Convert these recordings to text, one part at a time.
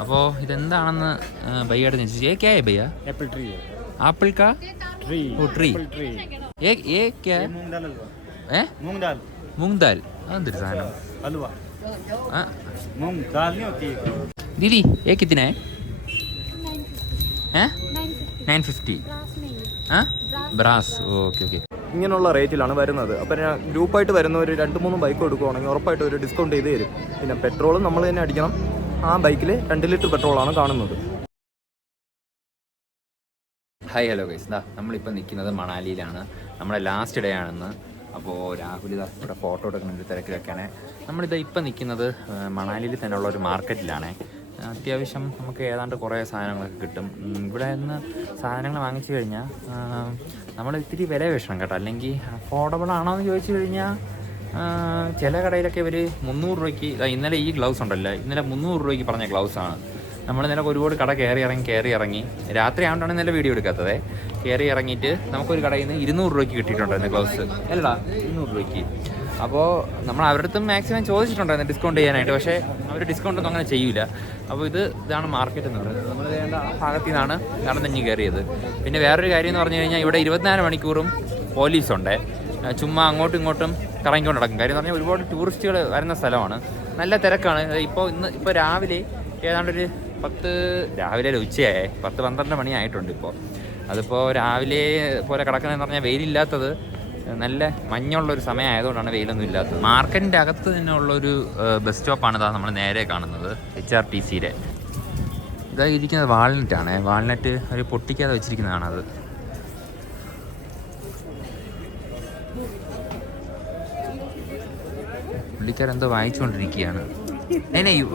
അപ്പോൾ ഇതെന്താണെന്ന് ഭയ്യയുടെ ചോദിച്ചു. क्या है भैया? एप्पल ट्री है। एप्पल का ट्री। ओ ट्री। Apple tree. ये क्या है? मूंग दाल हलवा। मूंग दाल। मूंग दाल अदर साधനം. हलवा। मूंग दाल नहीं होती है। दीदी ये कितना है? 950. हाँ ब्रास. Okay okay. ഇങ്ങനെയുള്ള റേറ്റിലാണ് വരുന്നത്. അപ്പോൾ ഞാൻ ഗ്രൂപ്പായിട്ട് വരുന്ന ഒരു 2-3 ബൈക്ക് കൊടുക്കുകയാണെങ്കിൽ ഉറപ്പായിട്ട് ഒരു ഡിസ്കൗണ്ട് ചെയ്ത് തരും. പിന്നെ പെട്രോളും നമ്മൾ തന്നെ അടിക്കണം. ആ ബൈക്കിൽ 2 ലിറ്റർ പെട്രോളാണ് കാണുന്നത്. Hi hello guys. നമ്മളിപ്പോൾ നിൽക്കുന്നത് മണാലിയിലാണ്. നമ്മുടെ ലാസ്റ്റ് ഡേ ആണെന്ന്. അപ്പോൾ രാഹുൽ ഇവിടെ ഫോട്ടോ എടുക്കുന്ന ഒരു തിരക്കിലൊക്കെയാണ്. ഇപ്പം നിൽക്കുന്നത് മണാലിയിൽ തന്നെയുള്ള ഒരു മാർക്കറ്റിലാണ്. അത്യാവശ്യം നമുക്ക് ഏതാണ്ട് കുറേ സാധനങ്ങളൊക്കെ കിട്ടും. ഇവിടെ നിന്ന് സാധനങ്ങൾ വാങ്ങിച്ചു കഴിഞ്ഞാൽ നമ്മൾ ഇത്തിരി വില വേഷണം കേട്ടോ. അല്ലെങ്കിൽ അഫോർഡബിൾ ആണോ എന്ന് ചോദിച്ചു കഴിഞ്ഞാൽ ചില കടയിലൊക്കെ ഇവർ 300 രൂപയ്ക്ക്, ഇന്നലെ ഈ ഗ്ലൗസ് ഉണ്ടല്ലോ, ഇന്നലെ 300 രൂപയ്ക്ക് പറഞ്ഞ ഗ്ലൗസാണ്. നമ്മൾ ഇന്നലെ ഒരുപാട് കട കയറി ഇറങ്ങി രാത്രി ആയതുകൊണ്ടാണ് ഇന്നലെ വീഡിയോ എടുക്കാത്തത്. കയറി ഇറങ്ങിയിട്ട് നമുക്കൊരു കടയിൽ നിന്ന് 200 രൂപയ്ക്ക് കിട്ടിയിട്ടുണ്ടായിരുന്നു ഗ്ലൗസ്. അല്ലടാ 200 രൂപയ്ക്ക്. അപ്പോൾ നമ്മൾ അവരുടെ അടുത്തും മാക്സിമം ചോദിച്ചിട്ടുണ്ടായിരുന്നു ഡിസ്കൗണ്ട് ചെയ്യാനായിട്ട്. പക്ഷേ അവർ ഡിസ്കൗണ്ടൊന്നും അങ്ങനെ ചെയ്യില്ല. അപ്പോൾ ഇതാണ് മാർക്കറ്റ് എന്ന് പറയുന്നത്. നമ്മൾ വേണ്ട ആ ഭാഗത്തു നിന്നാണ് നടന്നഞ്ഞ് കയറിയത്. പിന്നെ വേറൊരു കാര്യം എന്ന് പറഞ്ഞു കഴിഞ്ഞാൽ ഇവിടെ 24 മണിക്കൂറും പോലീസുണ്ട്. ചുമ്മാ അങ്ങോട്ടും ഇങ്ങോട്ടും കറങ്ങിക്കൊണ്ട് നടക്കും. കാര്യം എന്ന് പറഞ്ഞാൽ ഒരുപാട് ടൂറിസ്റ്റുകൾ വരുന്ന സ്ഥലമാണ്. നല്ല തിരക്കാണ്. ഇപ്പോൾ രാവിലെ ഏതാണ്ടൊരു രാവിലെ ഉച്ചയായേ 10-12 മണി ആയിട്ടുണ്ട്. അതിപ്പോൾ രാവിലെ പോലെ കിടക്കുന്നതെന്ന് പറഞ്ഞാൽ വെയിലില്ലാത്തത് നല്ല മഞ്ഞുള്ളൊരു സമയം ആയതുകൊണ്ടാണ് വെയിലൊന്നും ഇല്ലാത്തത്. മാർക്കറ്റിൻ്റെ അകത്ത് തന്നെ ഉള്ളൊരു ബസ് സ്റ്റോപ്പാണ് ഇതാ നമ്മൾ നേരെ കാണുന്നത്, HRTCയുടെ. ഇതാ ഇരിക്കുന്നത് വാൾനറ്റാണ്. വാൾനറ്റ് ഒരു പൊട്ടിക്കാതെ വെച്ചിരിക്കുന്നതാണത്. പുള്ളിക്കാരെന്തോ വായിച്ചുകൊണ്ടിരിക്കുകയാണ്.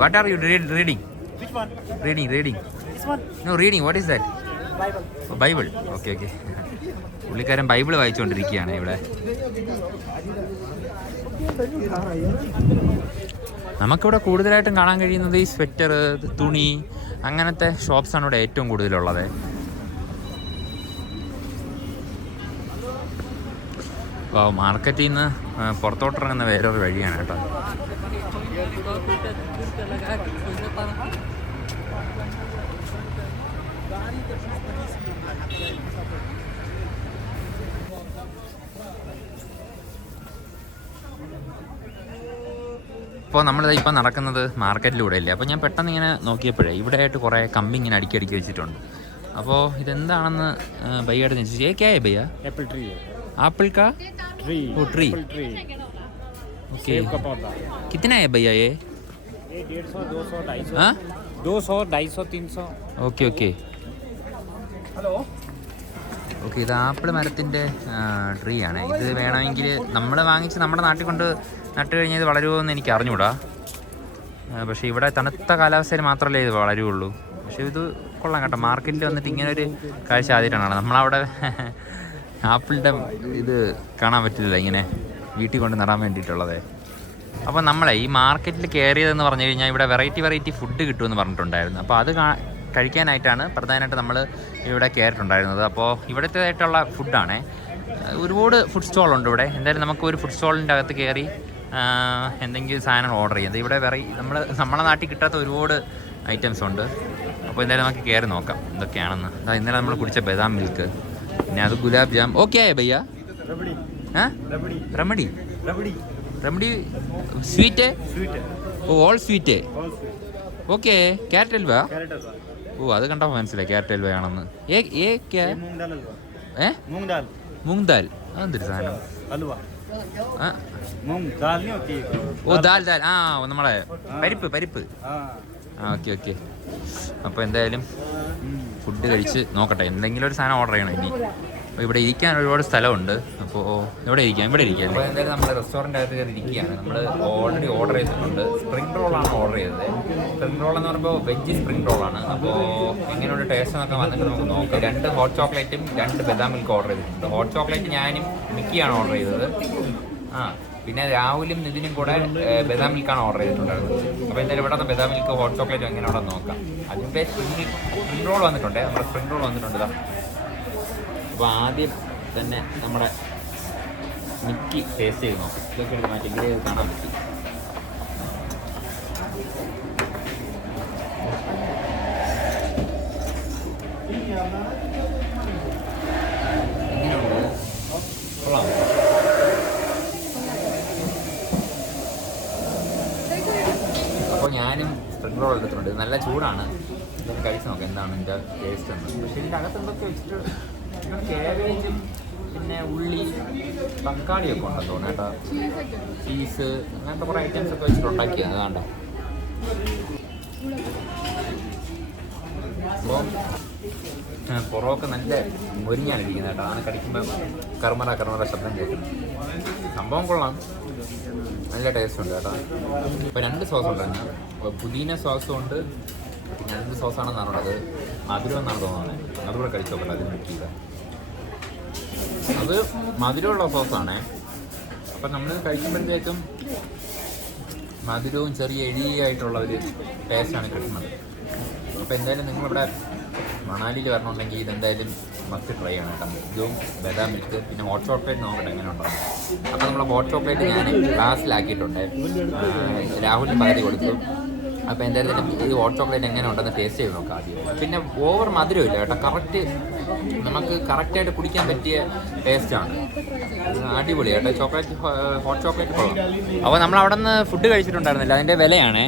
What are you reading? Reading. No, reading. What is that? Bible. Okay. പുള്ളിക്കാരൻ ബൈബിൾ വായിച്ചുകൊണ്ടിരിക്കുകയാണ് ഇവിടെ. നമുക്കിവിടെ കൂടുതലായിട്ടും കാണാൻ കഴിയുന്നത് ഈ സ്വെറ്റർ, തുണി, അങ്ങനത്തെ ഷോപ്സാണ് ഇവിടെ ഏറ്റവും കൂടുതലുള്ളത്. മാർക്കറ്റിൽ നിന്ന് പുറത്തോട്ടിറങ്ങുന്ന വേറൊരു വഴിയാണ് കേട്ടോ. അപ്പോൾ നമ്മളിപ്പോൾ നടക്കുന്നത് മാർക്കറ്റിലൂടെ ഇല്ലേ. അപ്പോൾ ഞാൻ പെട്ടെന്ന് ഇങ്ങനെ നോക്കിയപ്പോഴേ ഇവിടെ ആയിട്ട് കുറേ കമ്പി ഇങ്ങനെ അടുക്കി വെച്ചിട്ടുണ്ട്. അപ്പോൾ ഇതെന്താണെന്ന് ഭയ്യയുടെ ചോദിച്ചു. क्या है भैया? एप्पल ट्री है। एप्पल का ट्री। ओ ट्री। ओके। सेब का पौधा। कितना है भैया ये? 150, 200, 250. हाँ 200, 250, 300. ഓക്കെ. ഹലോ. ഓക്കെ, ഇത് ആപ്പിൾ മരത്തിൻ്റെ ട്രീ ആണ്. ഇത് വേണമെങ്കിൽ നമ്മൾ വാങ്ങിച്ച് നമ്മുടെ നാട്ടിൽ കൊണ്ട് നട്ട് കഴിഞ്ഞാൽ ഇത് വളരുമോ എന്ന് എനിക്ക് അറിഞ്ഞൂടാ. പക്ഷേ ഇവിടെ തണുത്ത കാലാവസ്ഥയിൽ മാത്രമല്ലേ ഇത് വളരുള്ളൂ. പക്ഷേ ഇത് കൊള്ളാം കേട്ടോ. മാർക്കറ്റിൽ വന്നിട്ട് ഇങ്ങനെ ഒരു കാഴ്ച ആദ്യമായിട്ടാണ്. നമ്മളവിടെ ആപ്പിളിൻ്റെ ഇത് കാണാൻ പറ്റില്ല ഇങ്ങനെ വീട്ടിൽ കൊണ്ട് നടാൻ വേണ്ടിയിട്ടുള്ളത്. അപ്പോൾ നമ്മളെ ഈ മാർക്കറ്റിൽ കയറിയതെന്ന് പറഞ്ഞു കഴിഞ്ഞാൽ ഇവിടെ വെറൈറ്റി ഫുഡ് കിട്ടുമെന്ന് പറഞ്ഞിട്ടുണ്ടായിരുന്നു. അപ്പോൾ അത് കഴിക്കാനായിട്ടാണ് പ്രധാനമായിട്ട് നമ്മൾ ഇവിടെ കയറിയിട്ടുണ്ടായിരുന്നത്. അപ്പോൾ ഇവിടുത്തേതായിട്ടുള്ള ഫുഡാണ്. ഒരുപാട് ഫുഡ് സ്റ്റോളുണ്ട് ഇവിടെ. എന്തായാലും നമുക്ക് ഒരു ഫുഡ് സ്റ്റോളിൻ്റെ അകത്ത് കയറി എന്തെങ്കിലും സാധനങ്ങൾ ഓർഡർ ചെയ്യാം. ഇവിടെ നമ്മളെ നാട്ടിൽ കിട്ടാത്ത ഒരുപാട് ഐറ്റംസ് ഉണ്ട്. അപ്പോൾ എന്തായാലും നമുക്ക് കയറി നോക്കാം എന്തൊക്കെയാണെന്ന്. ഇന്നലെ നമ്മൾ കുടിച്ച ബദാം മിൽക്ക്, പിന്നെ അത് ഗുലാബ് ജാം. ഓക്കെ ഭയ്യ? റമഡി സ്വീറ്റ്? ഓ all sweet. Okay. Carrot halwa? ഓ അത് കണ്ടപ്പോൾ മനസ്സിലായി ക്യാരറ്റ് ഹൽവ ആണെന്ന്. മൂങ് ദാൽ അതെന്തൊരു സാധനം? ഓ ദാൽ. ആ നമ്മളെ പരിപ്പ്. ഓക്കെ. അപ്പോൾ എന്തായാലും ഫുഡ് കഴിച്ച് നോക്കട്ടെ. എന്തെങ്കിലും ഒരു സാധനം ഓർഡർ ചെയ്യണം ഇനി. അപ്പോൾ ഇവിടെ ഇരിക്കാൻ ഒരുപാട് സ്ഥലമുണ്ട്. അപ്പോൾ ഇവിടെ ഇരിക്കാം. അപ്പോൾ എന്തായാലും നമ്മൾ റെസ്റ്റോറൻ്റ് അകത്ത് കയറി ഇരിക്കുകയാണ്. നമ്മൾ ഓൾറെഡി ഓർഡർ ചെയ്തിട്ടുണ്ട്. സ്പ്രിംഗ് റോളാണ് ഓർഡർ ചെയ്തത്. സ്പ്രിംഗ് റോൾ എന്ന് പറയുമ്പോൾ വെജ് സ്പ്രിംഗ് റോളാണ്. അപ്പോൾ എങ്ങനെയുള്ള ടേസ്റ്റ് എന്നൊക്കെ വന്നിട്ട് നമുക്ക് നോക്കാം. 2 ഹോട്ട് ചോക്ലേറ്റും 2 ബദാം മിൽക്ക് ഓർഡർ ചെയ്തിട്ടുണ്ട്. ഹോട്ട് ചോക്ലേറ്റ് ഞാനും മിക്കിയാണ് ഓർഡർ ചെയ്തത്. പിന്നെ രാഹുലും നിതിനും കൂടെ ബദാം മിൽക്കാണ് ഓർഡർ ചെയ്തിട്ടുണ്ടായിരുന്നത്. അപ്പോൾ എന്തായാലും ഇവിടെ ബദാം മിൽക്ക് ഹോട്ട് ചോക്ലേറ്റും എങ്ങനെയാണെന്ന് നോക്കാം. അതിൻ്റെ സ്പ്രിംഗ് റോൾ വന്നിട്ടുണ്ട്. നമ്മുടെ സ്പ്രിംഗ് റോൾ വന്നിട്ടുണ്ട്. അപ്പോൾ ആദ്യം തന്നെ നമ്മുടെ മിക്കി ടേസ്റ്റ് ചെയ്ത് നോക്കാം. ഇതൊക്കെ എടുത്ത് മാറ്റി ഇങ്ങനെ കാണാൻ പറ്റും. കൊള്ളാം. അപ്പോൾ ഞാനും സ്പ്രിംഗ് റോൾ എടുത്തിട്ടുണ്ട്. നല്ല ചൂടാണ്. ഇതൊന്ന് കഴിച്ച് നോക്കാം എന്താണ് ഇതിൻ്റെ ടേസ്റ്റ് എന്ന്. പക്ഷേ ഇതിൻ്റെ അകത്ത് എന്തൊക്കെ വെച്ചിട്ട് കാബേജും പിന്നെ ഉള്ളി തക്കാളിയൊക്കെ ഉണ്ടെന്ന് തോന്നുന്നു കേട്ടോ. ചീസ് അങ്ങനത്തെ കുറേ ഐറ്റംസ് ഒക്കെ വെച്ചിട്ട് ഉണ്ടാക്കിയത് അതാണ്ടോ. അപ്പോൾ പുറമൊക്കെ നല്ല മൊരിഞ്ഞാണ് ഇരിക്കുന്നത് കേട്ടോ. ആണ് കടിക്കുമ്പോൾ കർമ്മറ ശബ്ദം കേൾക്കുന്നത്. സംഭവം കൊള്ളാം, നല്ല ടേസ്റ്റ് ഉണ്ട് കേട്ടോ. ഇപ്പോൾ 2 സോസ് ഉണ്ട് തന്നെ. ഇപ്പോൾ പുതിന സോസും ഉണ്ട്, പിന്നെ എന്ത് സോസാണെന്നാണ് ഉള്ളത്, മധുരം എന്നാണ് തോന്നുന്നത്. അതുകൂടെ കഴിച്ചു നോക്കട്ടെ. അതിന് പറ്റിയില്ല, അത് മധുരമുള്ള സോസാണേ. അപ്പം നമ്മൾ കഴിക്കുമ്പോഴത്തേക്കും മധുരവും ചെറിയ എഴിയായിട്ടുള്ള ഒരു ടേസ്റ്റാണ് കിട്ടുന്നത്. അപ്പോൾ എന്തായാലും നിങ്ങളിവിടെ മണാലിയിൽ വരണമെന്നുണ്ടെങ്കിൽ ഇതെന്തായാലും മസ്റ്റ് ട്രൈ ചെയ്യണം കേട്ടോ. ഇതും ബദാം മിൽക്ക് പിന്നെ ഹോട്ട് ചോക്ലേറ്റ് നോക്കട്ടെ എങ്ങനെ ഉണ്ടാകും. അപ്പോൾ നമ്മൾ ഹോട്ട് ചോക്ലേറ്റ് ഞാൻ ഗ്ലാസ്സിലാക്കിയിട്ടുണ്ട്. രാഹുലിന് പകുതി കൊടുത്തു. അപ്പോൾ എന്തായാലും ഈ ഹോട്ട് ചോക്ലേറ്റ് എങ്ങനെ ഉണ്ടെന്ന് ടേസ്റ്റ് ചെയ്ത് നോക്കാം ആദ്യം. പിന്നെ ഓവർ മധുരമില്ല കേട്ടോ, കറക്റ്റ് നമുക്ക് കറക്റ്റായിട്ട് കുടിക്കാൻ പറ്റിയ ടേസ്റ്റാണ്. അടിപൊളി കേട്ടോ. ചോക്ലേറ്റ് ഹോട്ട് ചോക്ലേറ്റ് കൊള്ളാം. അപ്പോൾ നമ്മൾ അവിടെ നിന്ന് ഫുഡ് കഴിച്ചിട്ടുണ്ടായിരുന്നില്ല, അതിൻ്റെ വിലയാണ്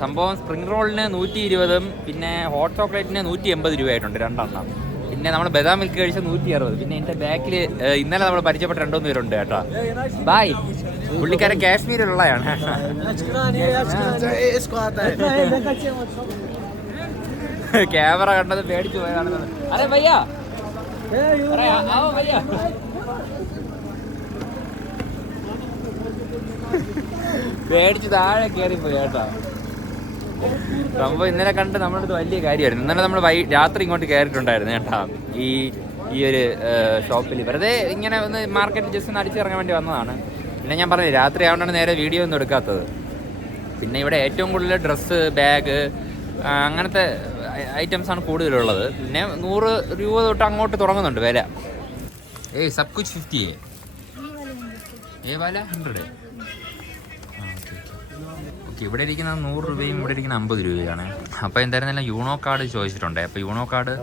സംഭവം. സ്പ്രിംഗ് റോളിന് 120, പിന്നെ ഹോട്ട് ചോക്ലേറ്റിന് 180 രൂപയായിട്ടുണ്ട് 2 എണ്ണം. പിന്നെ നമ്മൾ ബദാം മിൽക്ക് കഴിച്ച 160. പിന്നെ എൻ്റെ ബാക്കിൽ ഇന്നലെ നമ്മൾ പരിചയപ്പെട്ട 2-3 പേരുണ്ട് കേട്ടോ. ബായ്. പുള്ളിക്കാരൻ കാശ്മീരിലുള്ളതാണ്. ക്യാമറ കണ്ടത് പേടിച്ചു പോയതാണെന്ന്. അരെ ഭയ്യ ഭയ്യ പേടിച്ച് താഴെ കയറിപ്പോയി കേട്ടോ. സംഭവം ഇന്നലെ കണ്ട് നമ്മുടെ അടുത്ത് വലിയ കാര്യമായിരുന്നു. ഇന്നലെ നമ്മൾ രാത്രി ഇങ്ങോട്ട് കയറിയിട്ടുണ്ടായിരുന്നു കേട്ടോ. ഈ ഒരു ഷോപ്പിൽ വെറുതെ ഇങ്ങനെ ഒന്ന് മാർക്കറ്റ് ജസ്റ്റ് ഒന്ന് അടിച്ചിറങ്ങാൻ വേണ്ടി വന്നതാണ്. പിന്നെ ഞാൻ പറഞ്ഞില്ല, രാത്രി ആയതുകൊണ്ടാണ് നേരെ വീഡിയോ ഒന്നും എടുക്കാത്തത്. പിന്നെ ഇവിടെ ഏറ്റവും കൂടുതൽ ഡ്രസ്സ്, ബാഗ് അങ്ങനത്തെ ഐറ്റംസാണ് കൂടുതലുള്ളത്. പിന്നെ 100 രൂപ തൊട്ട് അങ്ങോട്ട് തുടങ്ങുന്നുണ്ട് വില. സബ് കുച്ച് 50 വാല 100. ഓക്കെ, ഇവിടെ ഇരിക്കുന്ന 100 രൂപയും ഇവിടെ ഇരിക്കുന്ന 50 രൂപയാണ്. അപ്പോൾ എന്തായിരുന്നാലും യൂണോ കാർഡ് ചോദിച്ചിട്ടുണ്ട്. അപ്പോൾ യൂണോ കാർഡ്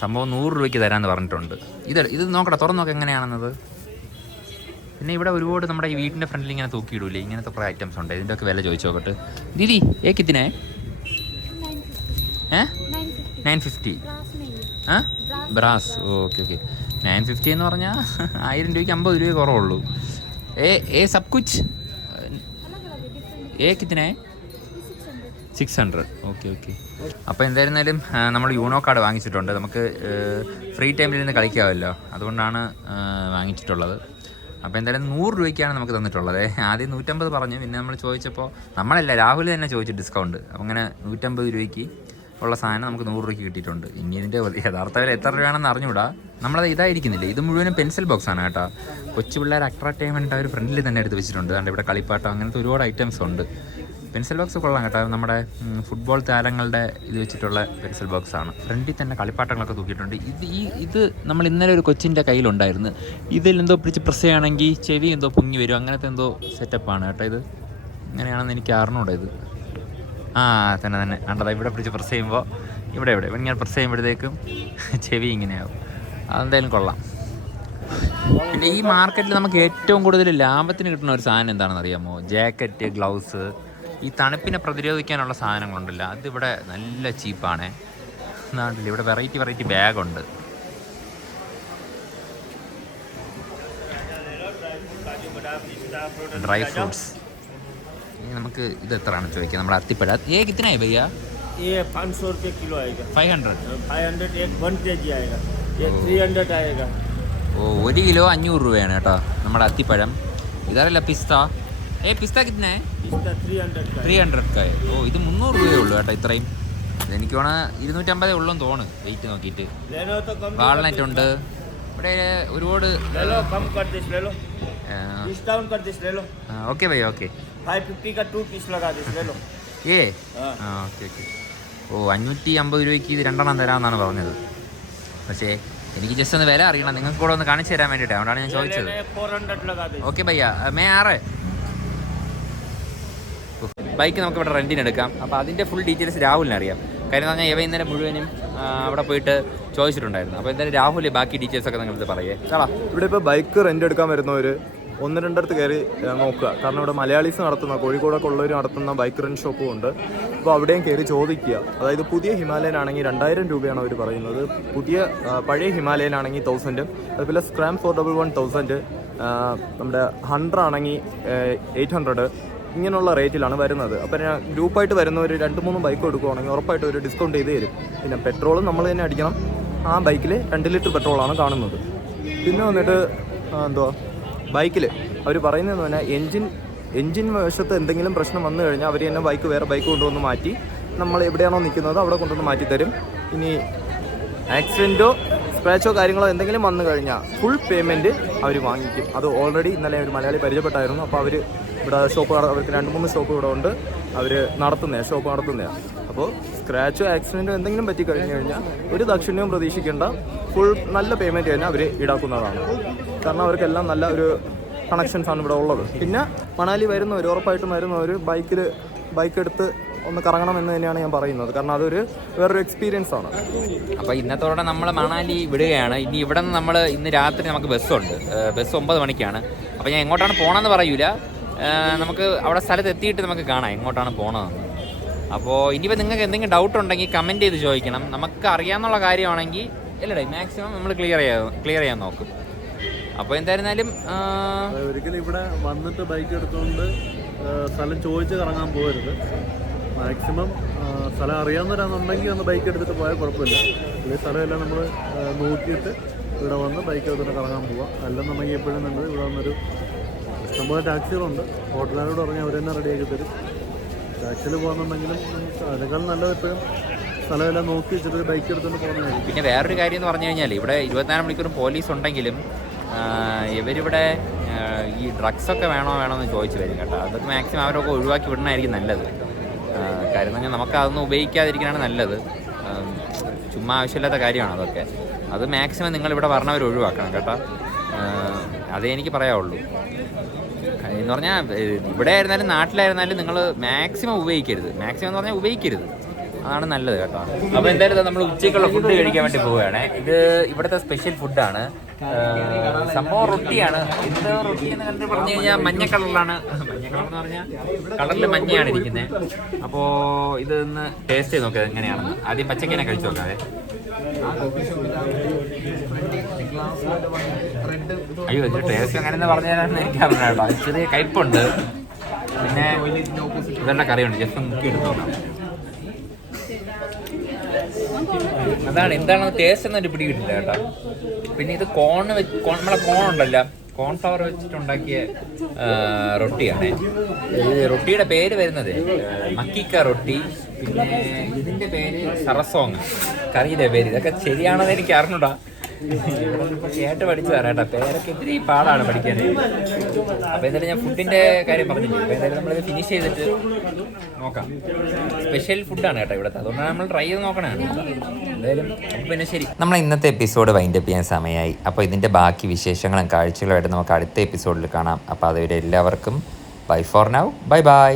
സംഭവം 100 രൂപയ്ക്ക് തരാമെന്ന് പറഞ്ഞിട്ടുണ്ട്. ഇത് നോക്കട്ടെ, തുറന്ന് നോക്കാം എങ്ങനെയാണെന്നത്. പിന്നെ ഇവിടെ ഒരുപാട് നമ്മുടെ ഈ വീടിൻ്റെ ഫ്രണ്ടിൽ ഇങ്ങനെ തൂക്കിയിടൂലേ, ഇങ്ങനത്തെ കുറേ ഐറ്റംസ് ഉണ്ട്. ഇതിൻ്റെയൊക്കെ വില ചോദിച്ചു നോക്കട്ടെ. ദീദി ഏക്കിത്തിനെ 950. ബ്രാസ്. ഓക്കെ 950 എന്ന് പറഞ്ഞാൽ 1000 രൂപയ്ക്ക് 50 രൂപ കുറവുള്ളൂ. സബ് കുച്ച് കിത്തിനെ 600. ഓക്കെ. അപ്പോൾ എന്തായിരുന്നാലും നമ്മൾ യൂണോ കാർഡ് വാങ്ങിച്ചിട്ടുണ്ട്. നമുക്ക് ഫ്രീ ടൈമിൽ നിന്ന് കളിക്കാമല്ലോ, അതുകൊണ്ടാണ് വാങ്ങിച്ചിട്ടുള്ളത്. അപ്പോൾ എന്തായാലും 100 രൂപയ്ക്കാണ് നമുക്ക് തന്നിട്ടുള്ളത്. ആദ്യം 150 പറഞ്ഞു, പിന്നെ നമ്മൾ ചോദിച്ചപ്പോൾ നമ്മളല്ല രാഹുൽ തന്നെ ചോദിച്ചു ഡിസ്കൗണ്ട്. അപ്പോൾ അങ്ങനെ 150 രൂപയ്ക്ക് ഉള്ള സാധനം നമുക്ക് 100 രൂപയ്ക്ക് കിട്ടിയിട്ടുണ്ട്. ഇനി ഇതിൻ്റെ യഥാർത്ഥ വില എത്ര രൂപയാണെന്ന് അറിഞ്ഞുകൂടാ. നമ്മളത് ഇതായിരിക്കുന്നില്ല, ഇത് മുഴുവനും പെൻസിൽ ബോക്സാണ് കേട്ടോ. കൊച്ചു പിള്ളേർ അട്രാക്റ്റൈൻമെൻറ്റ് അവർ ഫ്രണ്ടിൽ തന്നെ എടുത്ത് വെച്ചിട്ടുണ്ട്. അതുകൊണ്ട് ഇവിടെ കളിപ്പാട്ടം അങ്ങനത്തെ ഒരുപാട് ഐറ്റംസ് ഉണ്ട്. പെൻസിൽ ബോക്സ് കൊള്ളാം കേട്ടോ. നമ്മുടെ ഫുട്ബോൾ താരങ്ങളുടെ ഇത് വെച്ചിട്ടുള്ള പെൻസിൽ ബോക്സാണ്. ഫ്രണ്ടിൽ തന്നെ കളിപ്പാട്ടങ്ങളൊക്കെ തൂക്കിയിട്ടുണ്ട്. ഇത് നമ്മൾ ഇന്നലെ ഒരു കൊച്ചിൻ്റെ കയ്യിലുണ്ടായിരുന്നു. ഇതിൽ എന്തോ പിടിച്ച് പ്രസ് ചെയ്യുകയാണെങ്കിൽ ചെവി എന്തോ പൊങ്ങി വരും, അങ്ങനത്തെ എന്തോ സെറ്റപ്പാണ് കേട്ടോ. ഇത് ഇങ്ങനെയാണെന്ന് എനിക്ക് അറിഞ്ഞൂടാ. ഇത് തന്നെ കണ്ടതാ. ഇവിടെ പിടിച്ച് പ്രസ് ചെയ്യുമ്പോൾ ഇവിടെ ഇങ്ങനെ പ്രസ് ചെയ്യുമ്പോഴത്തേക്കും ചെവി ഇങ്ങനെയാവും. അതെന്തായാലും കൊള്ളാം. പിന്നെ ഈ മാർക്കറ്റിൽ നമുക്ക് ഏറ്റവും കൂടുതൽ ലാഭത്തിന് കിട്ടുന്ന ഒരു സാധനം എന്താണെന്ന് അറിയാമോ? ജാക്കറ്റ്, ഗ്ലൗസ്, ഈ തണുപ്പിനെ പ്രതിരോധിക്കാനുള്ള സാധനങ്ങളുണ്ടല്ലോ, അതിവിടെ നല്ല ചീപ്പാണ്. നാട്ടിൽ ഇവിടെ വെറൈറ്റി ബാഗുണ്ട്. Dry fruits. നമുക്ക് ഇത് എത്രയാണ് ചോദിക്കുക. നമ്മുടെ അത്തിപ്പഴ കിത്തനായി ഭയ്യ? 500 रुपये किलो आएगा. 500 एक 1 kg आएगा. ये 300 आएगा. 1 കിലോ 500 രൂപയാണ് കേട്ടോ നമ്മുടെ അത്തിപ്പഴം. ഇതറിയില്ല പിസ്ത. പിസ്ത കിത്തനെ? 300. ഇത് 300 രൂപയേ ഉള്ളൂ കേട്ടോ. ഇത്രയും എനിക്ക് വേണം 250 ഉള്ളൂന്ന് തോന്നുന്നു വെയിറ്റ് നോക്കിയിട്ട്. വാൾനട്ട് ഉണ്ട് ഇവിടെ ഒരുപാട്. Okay ഭയ്യ, okay. 550 का 2 पीस लगा दे, ले लो. ഓക്കെ. 550 രൂപയ്ക്ക് ഇത് 2 എണ്ണം തരാമെന്നാണ് പറഞ്ഞത്. പക്ഷേ എനിക്ക് ജസ്റ്റ് ഒന്ന് വില അറിയണം, നിങ്ങൾക്ക് കൂടെ ഒന്ന് കാണിച്ചു തരാൻ വേണ്ടിയിട്ട്, അതുകൊണ്ടാണ് ഞാൻ ചോദിച്ചത്. 400 लगा दे. Okay ഭയ്യ, may 6. ബൈക്ക് നമുക്ക് ഇവിടെ റെൻറ്റിന് എടുക്കാം. അപ്പോൾ അതിൻ്റെ ഫുൾ ഡീറ്റെയിൽസ് രാഹുലിന് അറിയാം. കാര്യം എന്ന് പറഞ്ഞാൽ ഇവ ഇന്നലെ മുഴുവനും അവിടെ പോയിട്ട് ചോദിച്ചിട്ടുണ്ടായിരുന്നു. അപ്പോൾ എന്തായാലും രാഹുൽ ബാക്കി ഡീറ്റെയിൽസ് ഒക്കെ നിങ്ങളിത് പറയേ. ഇവിടെ ഇപ്പോൾ ബൈക്ക് റെൻ്റ് എടുക്കാൻ വരുന്നവർ 1-2 കയറി നോക്കുക. കാരണം ഇവിടെ മലയാളീസ് നടത്തുന്ന കോഴിക്കോടൊക്കെ ഉള്ളവർ നടത്തുന്ന ബൈക്ക് റെൻറ്റ് ഷോപ്പും ഉണ്ട്. അപ്പോൾ അവിടെയും കയറി ചോദിക്കുക. അതായത് പുതിയ ഹിമാലയൻ ആണെങ്കിൽ 2000 രൂപയാണ് അവർ പറയുന്നത്. പഴയ ഹിമാലയൻ ആണെങ്കിൽ 1000. അതുപോലെ സ്ക്രാം 411,000. നമ്മുടെ 100 ആണെങ്കിൽ 800. ഇങ്ങനെയുള്ള റേറ്റിലാണ് വരുന്നത്. അപ്പോൾ ഞാൻ ഗ്രൂപ്പായിട്ട് വരുന്നവർ 2-3 ബൈക്ക് എടുക്കുകയാണെങ്കിൽ ഉറപ്പായിട്ട് ഒരു ഡിസ്കൗണ്ട് ചെയ്ത് തരും. പിന്നെ പെട്രോളും നമ്മൾ തന്നെ അടിക്കണം. ആ ബൈക്കിൽ 2 ലിറ്റർ പെട്രോളാണ് കാണുന്നത്. പിന്നെ വന്നിട്ട് ബൈക്കിൽ അവർ പറയുന്നതെന്ന് പറഞ്ഞാൽ എൻജിൻ വശത്ത് എന്തെങ്കിലും പ്രശ്നം വന്നു കഴിഞ്ഞാൽ അവർ തന്നെ വേറെ ബൈക്ക് കൊണ്ടുവന്ന് മാറ്റി നമ്മൾ എവിടെയാണോ നിൽക്കുന്നത് അവിടെ കൊണ്ടുവന്ന് മാറ്റിത്തരും. ഇനി ആക്സിഡൻറ്റോ സ്ക്രാച്ചോ കാര്യങ്ങളോ എന്തെങ്കിലും വന്നു കഴിഞ്ഞാൽ ഫുൾ പേയ്മെൻറ്റ് അവർ വാങ്ങിക്കും. അത് ഓൾറെഡി ഇന്നലെ ഒരു മലയാളി പരിചയപ്പെട്ടായിരുന്നു. അപ്പോൾ അവർ ഇവിടെ അവർക്ക് 2-3 ഷോപ്പ് ഇവിടെ ഉണ്ട്. അവർ ഷോപ്പ് നടത്തുന്നതാണ്. അപ്പോൾ സ്ക്രാച്ചോ ആക്സിഡൻറ്റോ എന്തെങ്കിലും പറ്റിക്കഴിഞ്ഞ് കഴിഞ്ഞാൽ ഒരു ദക്ഷിണയും പ്രതീക്ഷിക്കേണ്ട, ഫുൾ നല്ല പേയ്മെൻറ്റ് തന്നെ അവർ ഈടാക്കുന്നതാണ്. കാരണം അവർക്കെല്ലാം നല്ല ഒരു കണക്ഷൻസാണ് ഇവിടെ ഉള്ളത്. പിന്നെ മണാലി ഉറപ്പായിട്ടും വരുന്നവർ ബൈക്ക് എടുത്ത് ഒന്ന് കറങ്ങണമെന്ന് തന്നെയാണ് ഞാൻ പറയുന്നത്. കാരണം അതൊരു വേറൊരു എക്സ്പീരിയൻസ് ആണ്. അപ്പോൾ ഇന്നത്തോടെ നമ്മൾ മണാലി വിടുകയാണ്. ഇനി ഇവിടെ നിന്ന് നമ്മൾ ഇന്ന് രാത്രി നമുക്ക് ബസ്സുണ്ട്. ബസ് 9 മണിക്കാണ്. അപ്പോൾ ഞാൻ എങ്ങോട്ടാണ് പോകണമെന്ന് പറയൂല, നമുക്ക് അവിടെ സ്ഥലത്ത് എത്തിയിട്ട് നമുക്ക് കാണാം എങ്ങോട്ടാണ് പോകണമെന്ന്. അപ്പോൾ ഇനിയിപ്പോൾ നിങ്ങൾക്ക് എന്തെങ്കിലും ഡൗട്ട് ഉണ്ടെങ്കിൽ കമൻറ്റ് ചെയ്ത് ചോദിക്കണം. നമുക്ക് അറിയാമെന്നുള്ള കാര്യമാണെങ്കിൽ അല്ലടേ മാക്സിമം നമ്മൾ ക്ലിയർ ചെയ്യാൻ നോക്കും. അപ്പോൾ എന്തായിരുന്നാലും ഒരിക്കലും ഇവിടെ വന്നിട്ട് ബൈക്ക് എടുത്തുകൊണ്ട് സ്ഥലം ചോദിച്ച് കറങ്ങാൻ പോകരുത്. മാക്സിമം സ്ഥലം അറിയാവുന്നവരാണെന്നുണ്ടെങ്കിൽ ഒന്ന് ബൈക്ക് എടുത്തിട്ട് പോയാൽ കുഴപ്പമില്ല. അല്ലെങ്കിൽ സ്ഥലമെല്ലാം നമ്മൾ നോക്കിയിട്ട് ഇവിടെ വന്ന് ബൈക്ക് എടുത്തിട്ട് കറങ്ങാൻ പോവാം. അല്ലെന്നുണ്ടെങ്കിൽ എപ്പോഴും നമ്മൾ ഇവിടെ വന്നൊരു ഇഷ്ടംപോലെ ടാക്സികളുണ്ട്. ഹോട്ടലുകാരോട് പറഞ്ഞാൽ അവർ തന്നെ റെഡിയാക്കി തരും. ടാക്സിയിൽ പോകുന്നുണ്ടെങ്കിലും അതിനേക്കാൾ നല്ലത് എപ്പോഴും സ്ഥലമെല്ലാം നോക്കി വെച്ചിട്ട് ബൈക്ക് എടുത്തുകൊണ്ട് പോകുന്നതായിരിക്കും. പിന്നെ വേറൊരു കാര്യം എന്ന് പറഞ്ഞു കഴിഞ്ഞാൽ ഇവിടെ 24 മണിക്കൂറും പോലീസ് ഉണ്ടെങ്കിലും ഇവരിവിടെ ഈ ഡ്രഗ്സൊക്കെ വേണമെന്ന് ചോദിച്ചു വരും കേട്ടോ. അതൊക്കെ മാക്സിമം അവരൊക്കെ ഒഴിവാക്കി വിടണമായിരിക്കും നല്ലത്. കാര്യം എന്ന് പറഞ്ഞാൽ നമുക്ക് അതൊന്നും ഉപയോഗിക്കാതിരിക്കാനാണ് നല്ലത്. ചുമ്മാ ആവശ്യമില്ലാത്ത കാര്യമാണ് അതൊക്കെ. അത് മാക്സിമം നിങ്ങളിവിടെ പറഞ്ഞവർ ഒഴിവാക്കണം കേട്ടോ. അതേ എനിക്ക് പറയാവുള്ളൂ. എന്ന് പറഞ്ഞാൽ ഇവിടെ ആയിരുന്നാലും നാട്ടിലായിരുന്നാലും നിങ്ങൾ മാക്സിമം ഉപയോഗിക്കരുത്. മാക്സിമം എന്ന് പറഞ്ഞാൽ ഉപയോഗിക്കരുത്. അതാണ് നല്ലത് കേട്ടോ. അപ്പോൾ എന്തായാലും നമ്മൾ ഉച്ചയ്ക്കുള്ള ഫുഡ് കഴിക്കാൻ വേണ്ടി പോവുകയാണ്. ഇത് ഇവിടുത്തെ സ്പെഷ്യൽ ഫുഡാണ്. സംഭവം റൊട്ടിയാണ്. ഇത് റൊട്ടി എന്ന് കണ്ട് പറഞ്ഞു കഴിഞ്ഞാൽ മഞ്ഞ കളറിലാണ്. മഞ്ഞ കളർ എന്ന് പറഞ്ഞാൽ കളറിൽ മഞ്ഞയാണ് ഇരിക്കുന്നത്. അപ്പോൾ ഇത് ഒന്ന് ടേസ്റ്റ് ചെയ്ത് നോക്കുക എങ്ങനെയാണെന്ന്. ആദ്യം പച്ചക്കനെ കഴിച്ചു നോക്കാതെ. അയ്യോ ഇതിൻ്റെ ടേസ്റ്റ് എങ്ങനെയെന്ന് പറഞ്ഞാലാണ് എനിക്ക് അറിഞ്ഞാട്ടോ. ചെറിയ കയ്പുണ്ട്. പിന്നെ ഇതെല്ലാം കറിയുണ്ട്. ജസ്റ്റ് മുക്കി എടുത്ത് നോക്കാം. അതാണ് എന്താണെന്ന് ടേസ്റ്റ് ഒന്നും ഒരു പിടി കിട്ടില്ല കേട്ടോ. പിന്നെ ഇത് നമ്മളെ കോണുണ്ടല്ലോ, കോൺഫ്ലവർ വെച്ചിട്ടുണ്ടാക്കിയ റൊട്ടിയാണ്. ഈ റൊട്ടിയുടെ പേര് വരുന്നത് മക്കിക്ക റൊട്ടി. പിന്നെ ഇതിൻ്റെ പേര് സറസോങ്, കറിയുടെ പേര്. ഇതൊക്കെ ശരിയാണെന്ന് എനിക്ക് അറിഞ്ഞൂടാ. ഇപ്പോൾ കേട്ട് പഠിച്ചതാണ് കേട്ടോ. പേരൊക്കെ ഇത്തിരി പാടാണ് പഠിക്കാൻ. അപ്പോൾ എന്തായാലും ഞാൻ ഫുഡിൻ്റെ കാര്യം പറഞ്ഞില്ലേ. അപ്പോൾ എന്തായാലും നമ്മളിത് ഫിനിഷ് ചെയ്തിട്ട് നോക്കാം. സ്പെഷ്യൽ ഫുഡാണ് കേട്ടോ ഇവിടുത്തെ. അതുകൊണ്ടാണ് നമ്മൾ ട്രൈ ചെയ്ത് നോക്കണതാണ്. എന്തായാലും പിന്നെ ശരി, നമ്മൾ ഇന്നത്തെ എപ്പിസോഡ് വൈൻഡപ്പ് ചെയ്യാൻ സമയമായി. അപ്പോൾ ഇതിൻ്റെ ബാക്കി വിശേഷങ്ങളും കാഴ്ചകളുമായിട്ട് നമുക്ക് അടുത്ത എപ്പിസോഡിൽ കാണാം. അപ്പോൾ അതുവരെ എല്ലാവർക്കും bye for now. Bye by.